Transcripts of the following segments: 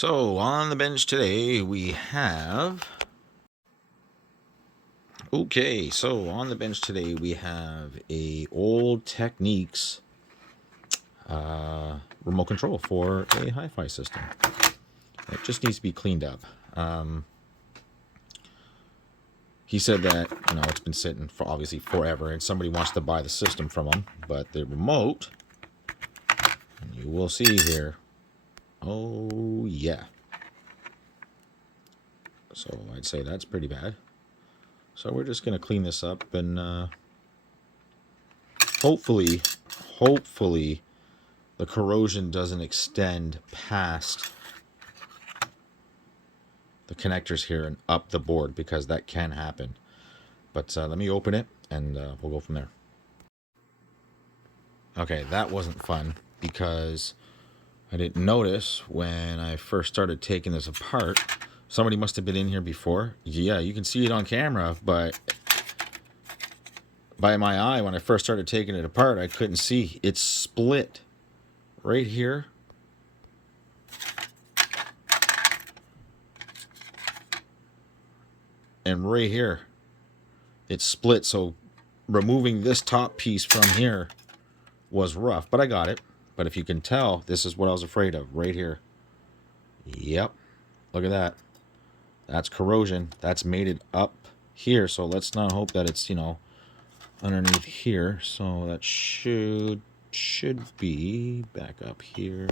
So on the bench today we have... a old Technics remote control for a hi-fi system. It just needs to be cleaned up. He said that, it's been sitting for obviously forever and somebody wants to buy the system from him, but the remote, you will see here, oh yeah. So I'd say that's pretty bad. So we're just going to clean this up and hopefully the corrosion doesn't extend past the connectors here and up the board, because that can happen. But let me open it and we'll go from there. Okay, that wasn't fun because I didn't notice when I first started taking this apart. Somebody must have been in here before. Yeah, you can see it on camera, but by my eye, when I first started taking it apart, I couldn't see. It's split right here. And right here. It's split, so removing this top piece from here was rough, but I got it. But if you can tell, this is what I was afraid of right here. Yep. Look at that. That's corrosion. That's made it up here, so let's not hope that it's, underneath here. So that should be back up here.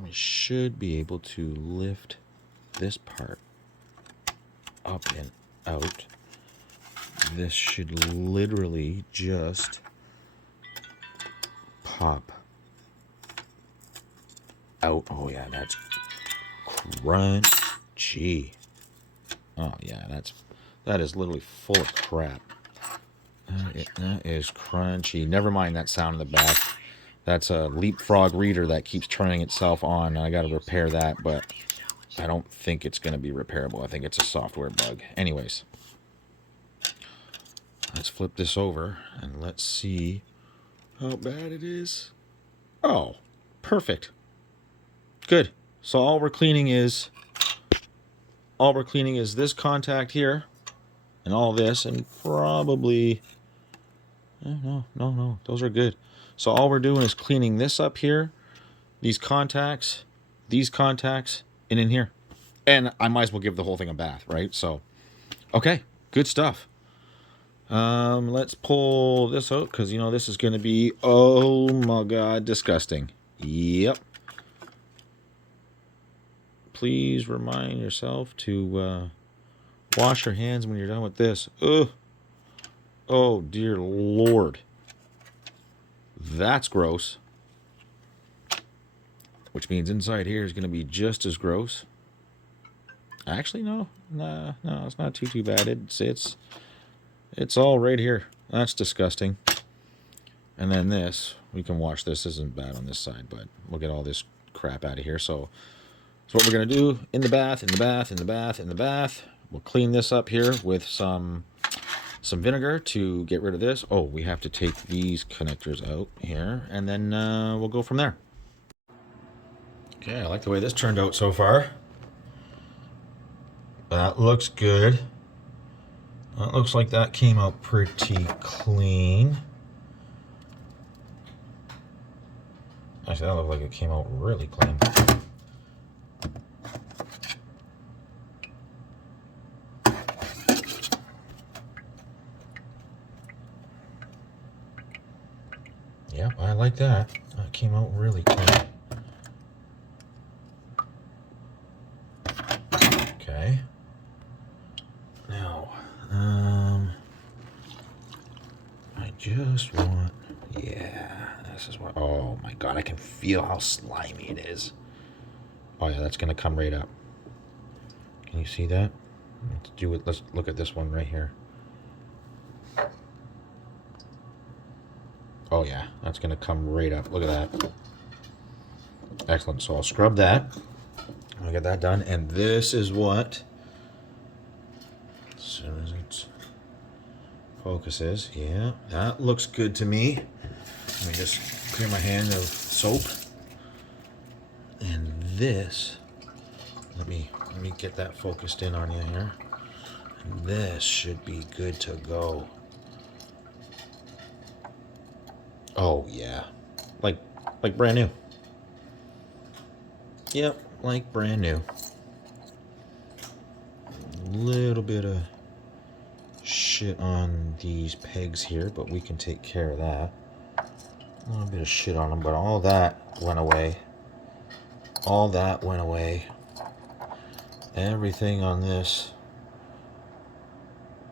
We should be able to lift this part up and out. This should literally just pop out. Oh yeah, that's crunchy. Oh yeah, that is literally full of crap. That is crunchy. Never mind that sound in the back. That's a leapfrog reader that keeps turning itself on. I got to repair that, but I don't think it's going to be repairable. I think it's a software bug. Anyways, let's flip this over and let's see how bad it is. Oh, perfect. Good. So all we're cleaning is this contact here and all this, and probably no, those are good. So all we're doing is cleaning this up here, these contacts, and in here. And I might as well give the whole thing a bath, right? So, okay, good stuff. Let's pull this out, because, this is going to be, oh my God, disgusting. Yep. Please remind yourself to wash your hands when you're done with this. Ugh. Oh, dear Lord. That's gross. Which means inside here is going to be just as gross. Actually, no, it's not too bad. It's all right here. That's disgusting. And then this, we can wash this. This isn't bad on this side, but we'll get all this crap out of here. So what we're gonna do in the bath. We'll clean this up here with some vinegar to get rid of this. Oh, we have to take these connectors out here, and then we'll go from there. Okay, I like the way this turned out so far. That looks good. That looks like that came out pretty clean. Actually, that looked like it came out really clean. Yep, I like that. That came out really clean. Okay. Now, I just want, this is what, oh my God, I can feel how slimy it is. Oh yeah, that's gonna come right up. Can you see that? Let's look at this one right here. Oh yeah, that's gonna come right up. Look at that. Excellent. So I'll scrub that. I'll get that done. And this is what, as soon as it focuses, yeah, that looks good to me. Let me just clear my hand of soap. And this, let me get that focused in on you here. This should be good to go. Oh yeah, like brand new. Yep, like brand new. Little bit of shit on these pegs here, but we can take care of that. A little bit of shit on them, but all that went away. All that went away. Everything on this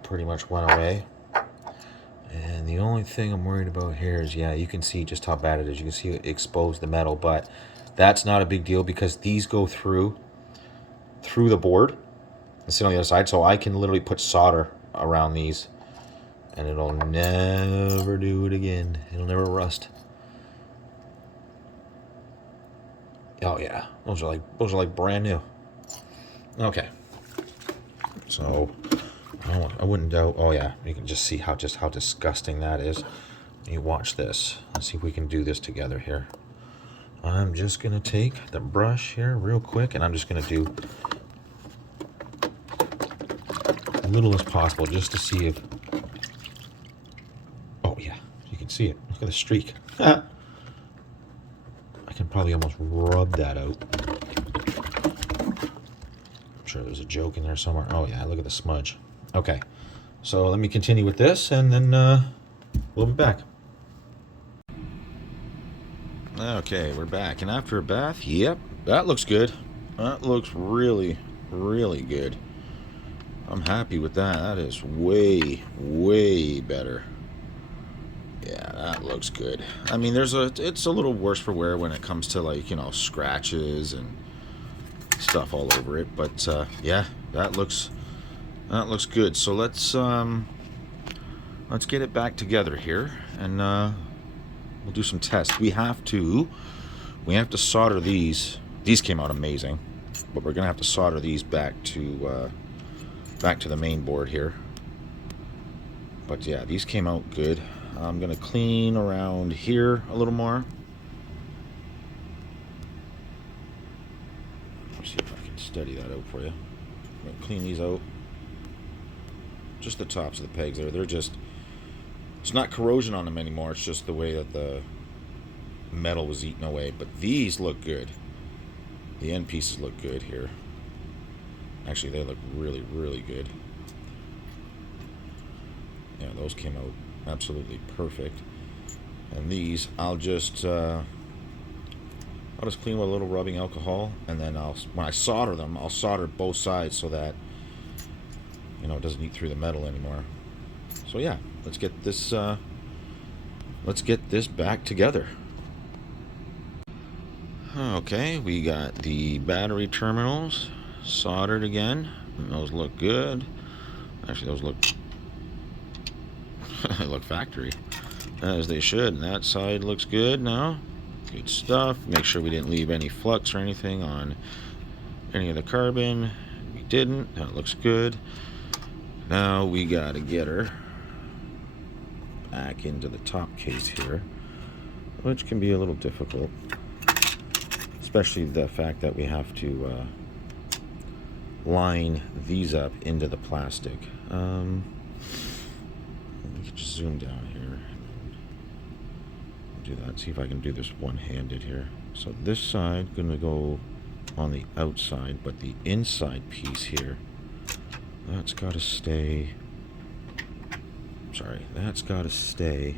pretty much went away. And the only thing I'm worried about here is, yeah, you can see just how bad it is. You can see it exposed the metal, but that's not a big deal because these go through the board and sit on the other side. So I can literally put solder around these and it'll never do it again. It'll never rust. Oh yeah, those are like brand new. Okay, so I wouldn't doubt. Oh yeah, you can just see how disgusting that is. You watch this. Let's see if we can do this together here. I'm just gonna take the brush here real quick, and I'm just gonna do as little as possible just to see if. Oh yeah, you can see it. Look at the streak. I can probably almost rub that out. I'm sure there's a joke in there somewhere. Oh yeah, look at the smudge. Okay, so let me continue with this and then we'll be back. Okay, we're back. And after a bath, yep, that looks good. That looks really, really good. I'm happy with that. That is way, way better. Yeah, that looks good. I mean, it's a little worse for wear when it comes to, like, you know, scratches and stuff all over it. But yeah, that looks good. So let's get it back together here, and we'll do some tests. We have to solder these. These came out amazing, but we're gonna have to solder these back to the main board here. But yeah, these came out good. I'm gonna clean around here a little more. Let's see if I can steady that out for you. I'm gonna clean these out. Just the tops of the pegs there. It's not corrosion on them anymore. It's just the way that the metal was eaten away. But these look good. The end pieces look good here. Actually, they look really, really good. Yeah, those came out absolutely perfect. And these, I'll just clean with a little rubbing alcohol, and then when I solder them, I'll solder both sides so that, you know, it doesn't eat through the metal anymore. So yeah, let's get this back together. Okay, we got the battery terminals soldered again. And those look good. Actually, those look look factory, as they should. And that side looks good now. Good stuff. Make sure we didn't leave any flux or anything on any of the carbon. We didn't. That looks good. Now we gotta get her back into the top case here, which can be a little difficult, especially the fact that we have to line these up into the plastic. We can just zoom down here and do that. See if I can do this one-handed here. So this side gonna go on the outside, but the inside piece here, that's got to stay. Sorry, that's got to stay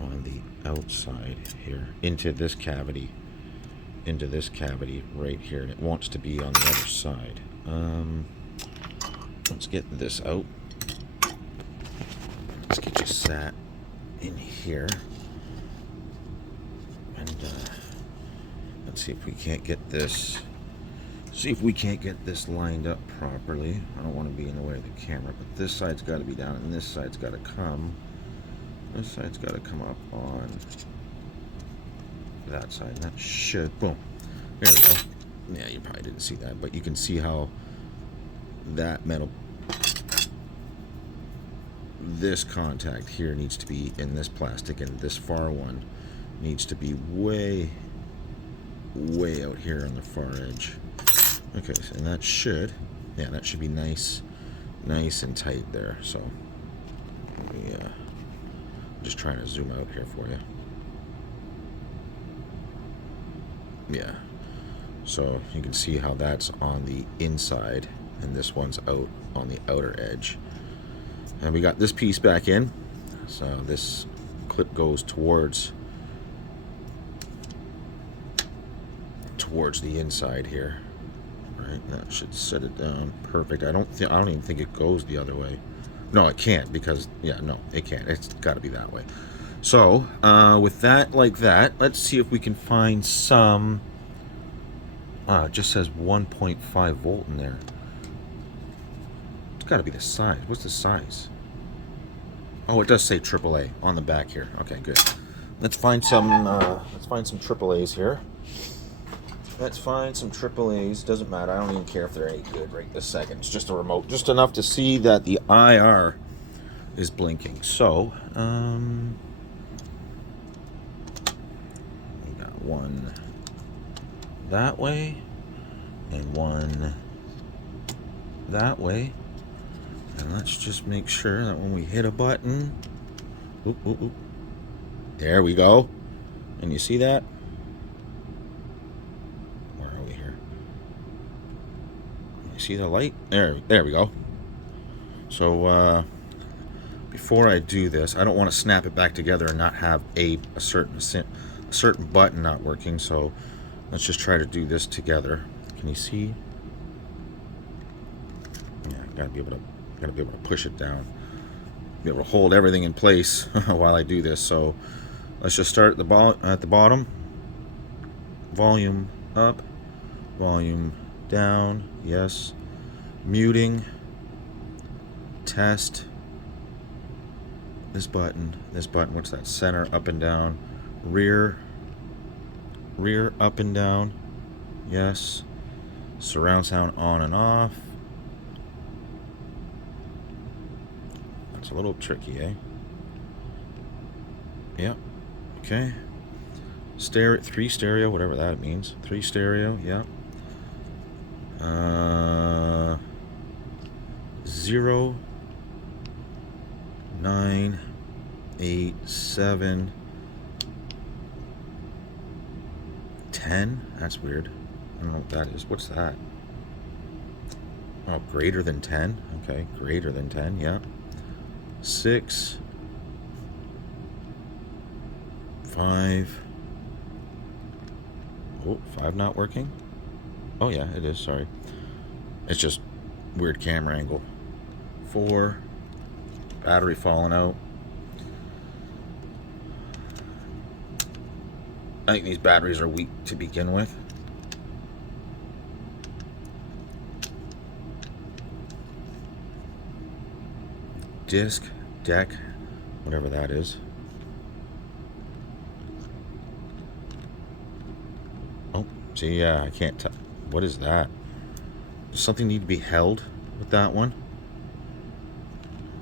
on the outside here, into this cavity right here, and it wants to be on the other side. Let's get this out. Let's get you sat in here, and let's see if we can't get this. See if we can't get this lined up properly. I don't want to be in the way of the camera, but this side's got to be down, and this side's got to come. This side's got to come up on that side. And that should, boom. There we go. Yeah, you probably didn't see that, but you can see how that metal, this contact here needs to be in this plastic, and this far one needs to be way way out here on the far edge. Okay, so, and that should, yeah, that should be nice and tight there. So, yeah, just trying to zoom out here for you. Yeah, so you can see how that's on the inside, and this one's out on the outer edge. And we got this piece back in, so this clip goes towards the inside here. Right, that should set it down perfect. I don't even think it goes the other way. No, it can't, because yeah, no, it can't. It's got to be that way. So with that like that, let's see if we can find some. It just says 1.5 volt in there. It's got to be the size. What's the size? Oh, it does say AAA on the back here. Okay, good. Let's find some AAAs here. Let's find some AAAs. Doesn't matter. I don't even care if they're any good right this second. It's just a remote, just enough to see that the IR is blinking. So, we got one that way and one that way. And let's just make sure that when we hit a button, there we go. And you see that? Where are we here? You see the light? There we go. So before I do this, I don't want to snap it back together and not have a certain button not working. So let's just try to do this together. Can you see? Yeah, gotta be able to push it down. Be able to hold everything in place while I do this. So let's just start at the bottom. Volume up, volume down. Yes. Muting. Test. This button. What's that? Center up and down. Rear up and down. Yes. Surround sound on and off. That's a little tricky, eh? Yep. Okay. 3 stereo, whatever that means. 3 stereo, yep. 0, 9, 8, 7, 10. That's weird. I don't know what that is. What's that? Oh, greater than 10. Okay, greater than 10, yeah. 6, 5. Oh, 5 not working. Oh yeah, it is. Sorry, it's just weird camera angle. 4, battery falling out. I think these batteries are weak to begin with. Disc, deck, whatever that is. Oh, see, yeah, I can't tell. What is that? Does something need to be held with that one?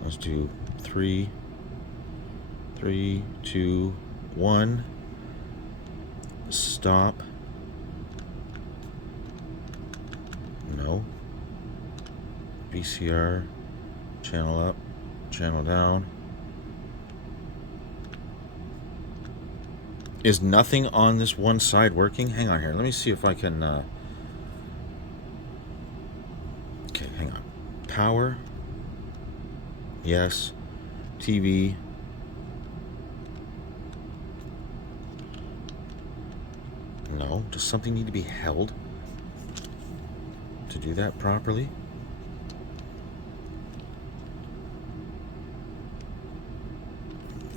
Let's do 3, 2, 1. Stop. No. VCR. Channel up. Channel down. Is nothing on this one side working? Hang on here. Let me see if I can... Okay, hang on. Power. Yes. TV. No. Does something need to be held to do that properly?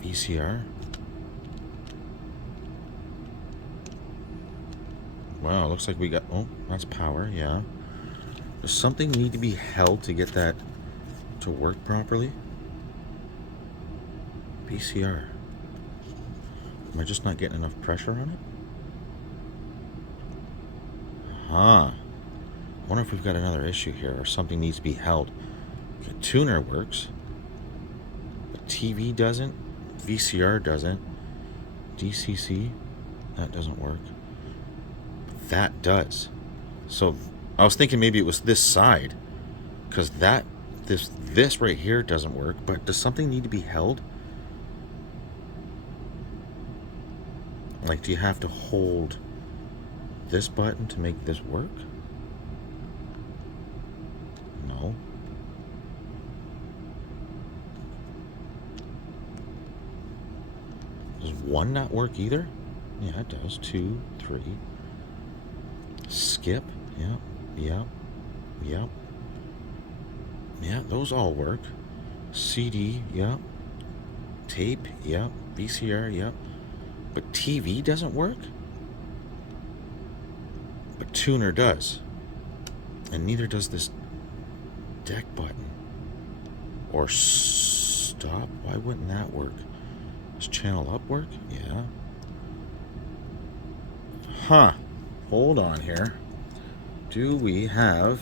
VCR. Wow, looks like we got... Oh, that's power, yeah. Does something need to be held to get that to work properly? VCR. Am I just not getting enough pressure on it? Huh. I wonder if we've got another issue here, or something needs to be held. Okay, tuner works. But TV doesn't. VCR doesn't. DCC, that doesn't work. that does. So I was thinking maybe it was this side, because this right here doesn't work. But does something need to be held? Like, do you have to hold this button to make this work? No. Does one not work either? Yeah, it does. 2, 3. Skip. Yep. Yep. Yep. Yeah, those all work. CD. Yep. Tape. Yep. VCR. Yep. But TV doesn't work? But tuner does. And neither does this deck button. Or stop. Why wouldn't that work? Does channel up work? Yeah. Huh. Hold on here. Do we have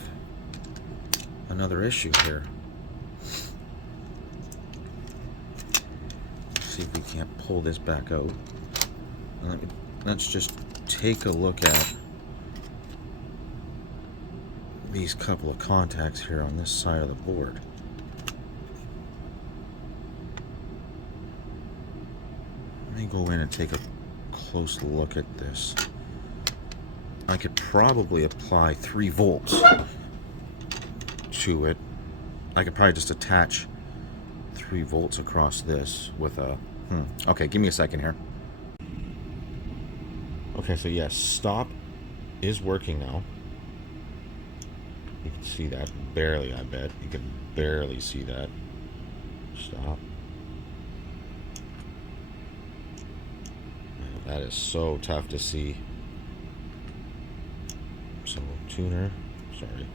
another issue here? See if we can't pull this back out. Let's just take a look at these couple of contacts here on this side of the board. Let me go in and take a close look at this. I could probably apply 3 volts to it. I could probably just attach 3 volts across this with a... Okay, give me a second here. Okay, so yes, stop is working now. You can see that barely, I bet. You can barely see that. Stop. That is so tough to see. So tuner, sorry.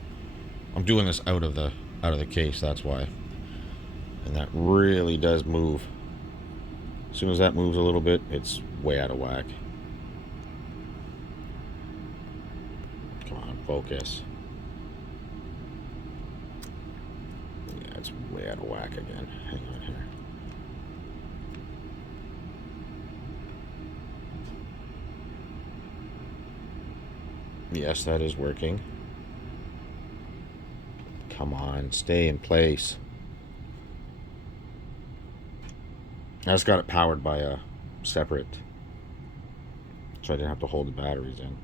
I'm doing this out of the case, that's why. And that really does move. As soon as that moves a little bit, it's way out of whack. Come on, focus. Yeah, it's way out of whack again. Hang on here. Yes, that is working. Come on, stay in place. I just got it powered by a separate, so I didn't have to hold the batteries in.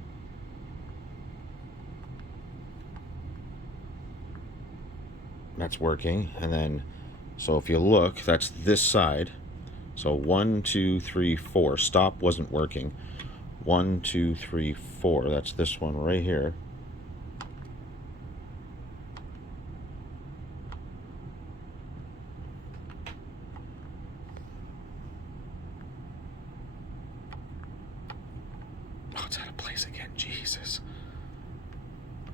That's working. And then, so if you look, that's this side. So 1, 2, 3, 4. Stop wasn't working. 1, 2, 3, 4. That's this one right here. Oh, it's out of place again. Jesus.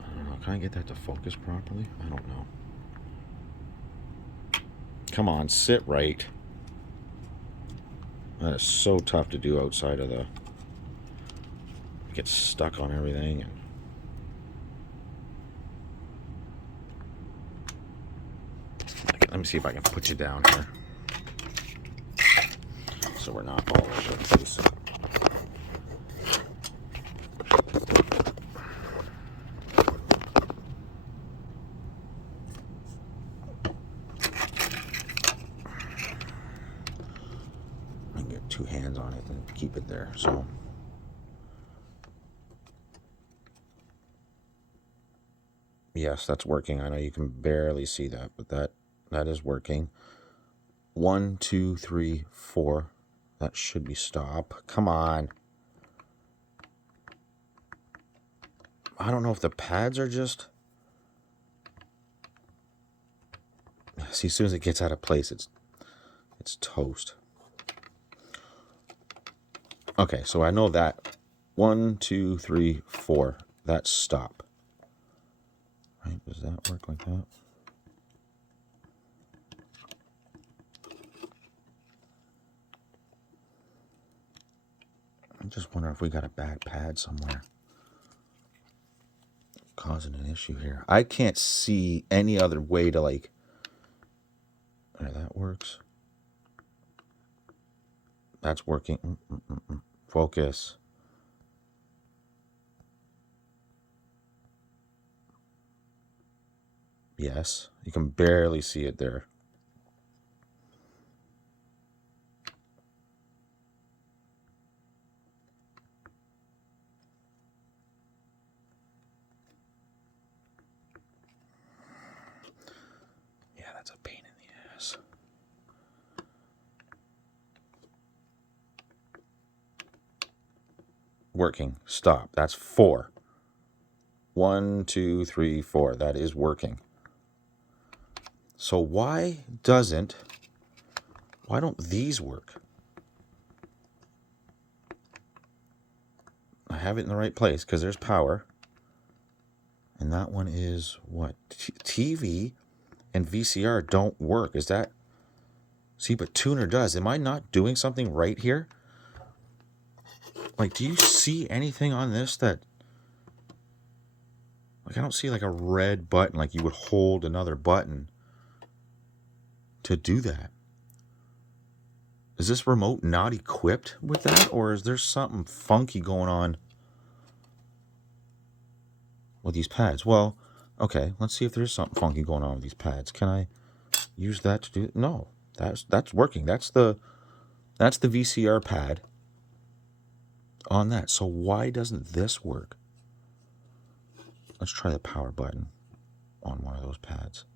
I don't know. Can I get that to focus properly? I don't know. Come on, sit right. That is so tough to do outside of the... Get stuck on everything. And let me see if I can put you down here, so we're not all over the place. I can get 2 hands on it and keep it there. So yes, that's working. I know you can barely see that, but that is working. 1, 2, 3, 4. That should be stop. Come on. I don't know if the pads are just... See, as soon as it gets out of place, it's toast. Okay, so I know that 1, 2, 3, 4. That's stop. Right? Does that work like that? I just wonder if we got a bad pad somewhere causing an issue here. I can't see any other way to, like... There, that works. That's working. Focus. Yes, you can barely see it there. Yeah, that's a pain in the ass. Working. Stop. That's 4. 1, 2, 3, 4. That is working. So why don't these work? I have it in the right place because there's power. And that one is what? TV and VCR don't work. Is that... See, but tuner does. Am I not doing something right here? Like, do you see anything on this that... Like, I don't see like a red button, like you would hold another button to do that. Is this remote not equipped with that? Or is there something funky going on with these pads? Well, okay, let's see if there's something funky going on with these pads. Can I use that to do... No, that's working. That's the VCR pad on that. So why doesn't this work? Let's try the power button on one of those pads.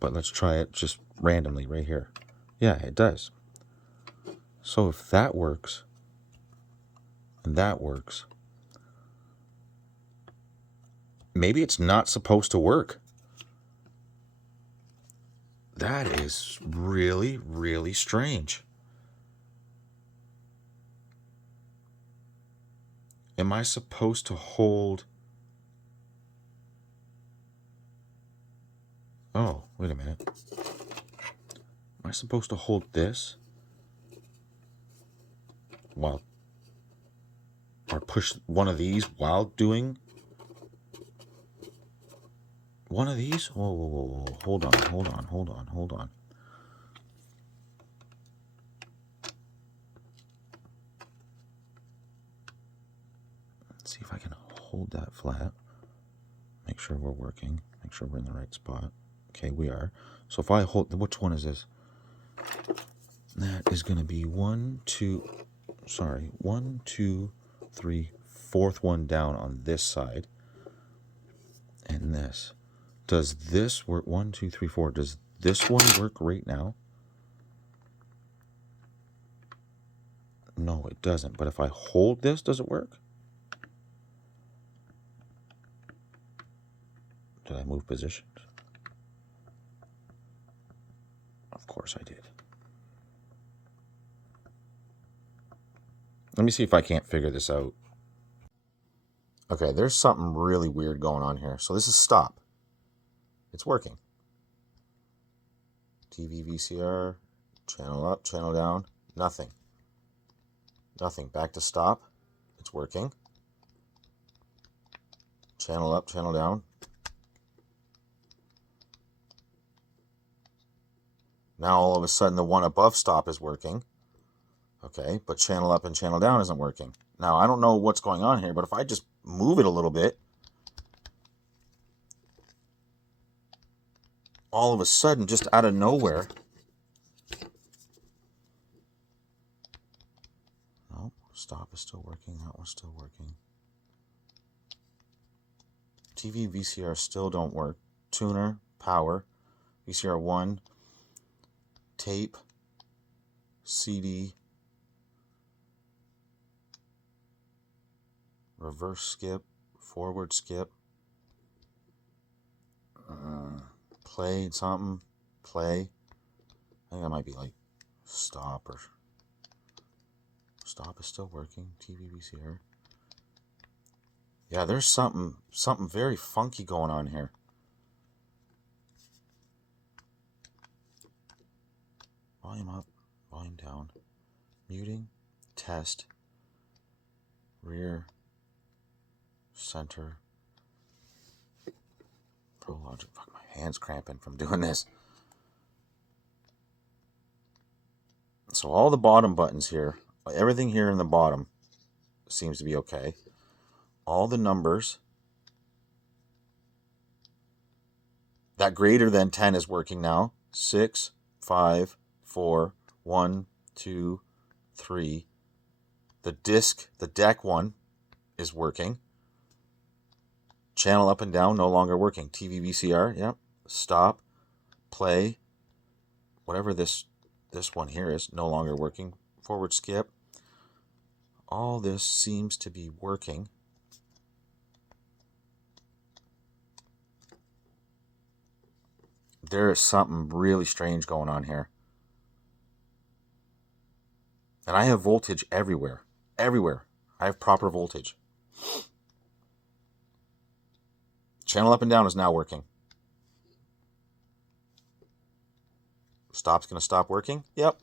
But let's try it just randomly right here. Yeah, it does. So if that works, and that works, maybe it's not supposed to work. That is really, really strange. Am I supposed to hold... Oh, wait a minute. Am I supposed to hold this while... Or push one of these while doing... One of these? Whoa, whoa, whoa, whoa. Hold on. Let's see if I can hold that flat. Make sure we're working. Make sure we're in the right spot. Okay, we are. So if I hold... Which one is this? That is going to be 1, 2... Sorry. 1, 2, 3, fourth one down on this side. And this. Does this work? 1, 2, 3, 4. Does this one work right now? No, it doesn't. But if I hold this, does it work? Did I move positions? Of course I did. Let me see if I can't figure this out. Okay, there's something really weird going on here. So this is stop. It's working. TV, VCR, channel up, channel down, nothing. Nothing. Back to stop. It's working. Channel up, channel down. Now all of a sudden the one above stop is working. Okay, but channel up and channel down isn't working. Now I don't know what's going on here, but if I just move it a little bit, all of a sudden, just out of nowhere... No, stop is still working. That one's still working. TV, VCR still don't work. Tuner, power, VCR 1, tape, CD, reverse skip, forward skip, play something, play. I think that might be like stop, or stop is still working. TV, VCR. Yeah, there's something very funky going on here. Volume up, volume down, muting, test, rear, center, Pro Logic. Fuck, my hand's cramping from doing this. So all the bottom buttons here, everything here in the bottom seems to be okay. All the numbers That greater than 10 is working now. 6, 5, 4, 1, 2, 3. The disc, the deck one, is working. Channel up and down, no longer working. TV VCR, yep. Stop, play, whatever this one here is, no longer working. Forward skip. All this seems to be working. There is something really strange going on here. And I have voltage everywhere. Everywhere. I have proper voltage. Channel up and down is now working. Stop's going to stop working? Yep.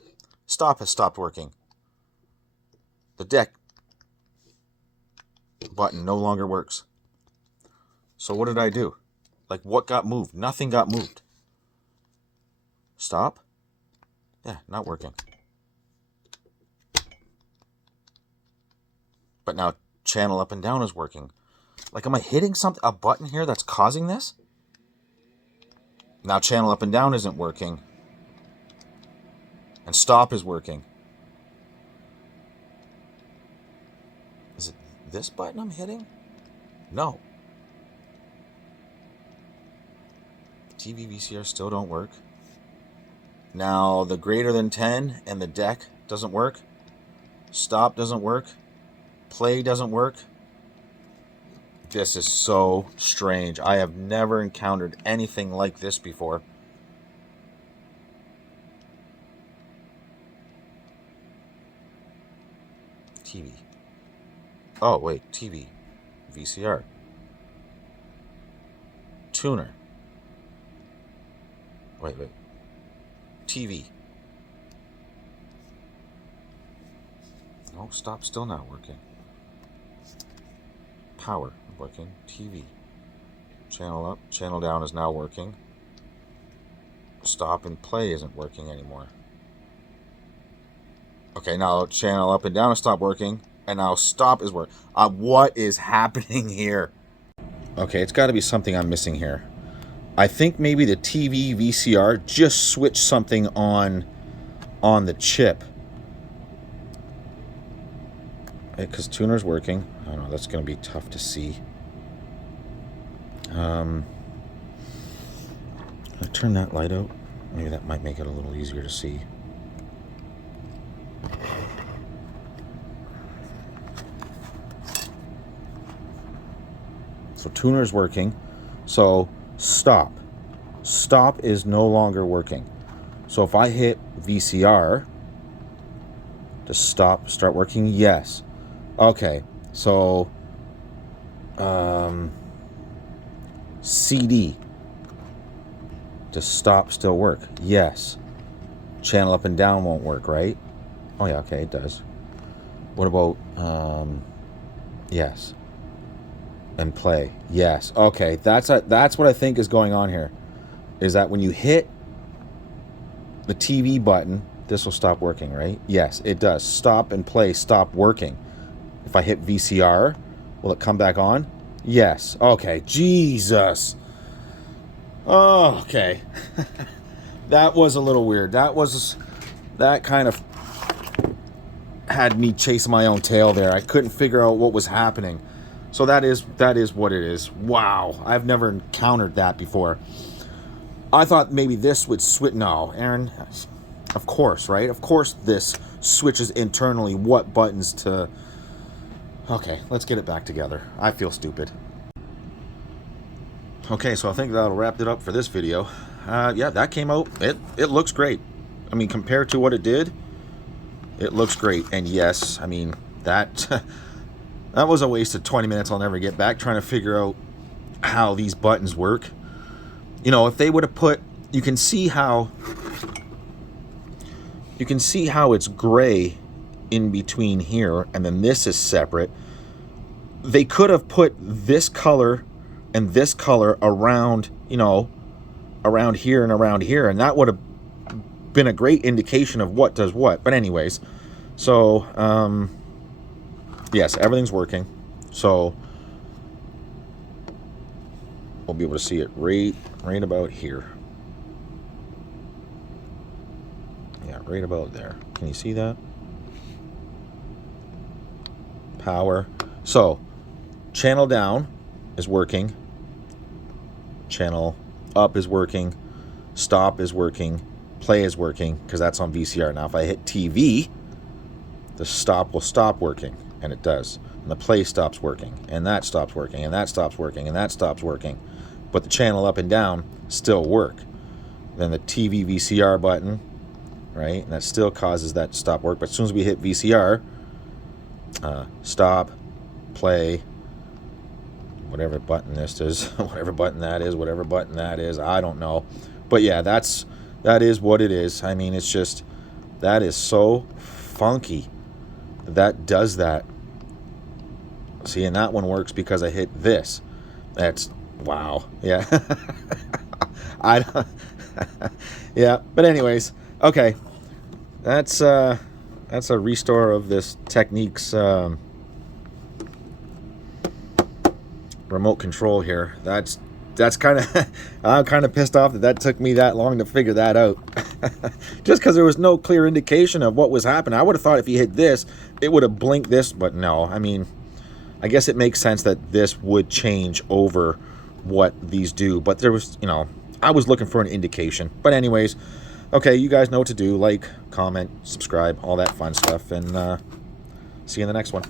Stop has stopped working. The deck button no longer works. So what did I do? Like, what got moved? Nothing got moved. Stop? Yeah, not working. But now channel up and down is working. Like, am I hitting a button here that's causing this? Now channel up and down isn't working. And stop is working. Is it this button I'm hitting? No. TV VCR still don't work. Now the greater than 10 and the deck doesn't work. Stop doesn't work. Play doesn't work. This is so strange. I have never encountered anything like this before. TV. Oh, wait. TV. VCR. Tuner. Wait. TV. No, stop, still not working. Power, working. TV. Channel up, channel down is now working. Stop and play isn't working anymore. Okay, now channel up and down has stopped working. And now stop is working. What is happening here? Okay, it's got to be something I'm missing here. I think maybe the TV VCR just switched something on the chip. Because tuner's working. I don't know, that's going to be tough to see. I turn that light out. Maybe that might make it a little easier to see. So tuner's working. So stop. Stop is no longer working. So if I hit VCR, does stop start working? Yes. Okay. So CD. Does stop still work? Yes. Channel up and down won't work, right? Oh yeah, okay, it does. What about yes. And play. Yes. Okay, that's what I think is going on here. Is that when you hit the TV button, this will stop working, right? Yes, it does. Stop and play stop working. If I hit VCR, will it come back on? Yes. Okay. Jesus. Oh, okay. That was a little weird. That kind of had me chasing my own tail there. I couldn't figure out what was happening. So that is what it is. Wow. I've never encountered that before. I thought maybe this would switch. No, Aaron, of course, right? Of course this switches internally what buttons to... Okay, let's get it back together. I feel stupid. Okay, so I think that'll wrap it up for this video. Yeah, that came out. It looks great. I mean, compared to what it did, it looks great. And yes, I mean, that was a waste of 20 minutes I'll never get back trying to figure out how these buttons work. You know, if they would have put... You can see how it's gray in between here, and then this is separate. They could have put this color and this color around, you know, around here and around here, and that would have been a great indication of what does what. But anyways, so yes, everything's working. So we'll be able to see it right about here. Yeah, right about there. Can you see that? Power. So, channel down is working. Channel up is working. Stop is working. Play is working, because that's on VCR. Now, if I hit TV, the stop will stop working, and it does. And the play stops working, and that stops working, and that stops working, and that stops working. But the channel up and down still work. Then the TV VCR button, right? And that still causes that to stop work. But as soon as we hit VCR, stop, play, whatever button this is, whatever button that is, whatever button that is, I don't know. But yeah, that is what it is. I mean, it's just, that is so funky. That does that. See, and that one works because I hit this. That's, wow. Yeah. I don't, yeah, but anyways, okay. That's a restore of this Technics remote control here. That's kind of, I'm kind of pissed off that took me that long to figure that out. Just because there was no clear indication of what was happening. I would have thought if you hit this, it would have blinked this, but no. I mean, I guess it makes sense that this would change over what these do, but there was, you know, I was looking for an indication. But anyways, okay, you guys know what to do. Like, comment, subscribe, all that fun stuff, and see you in the next one.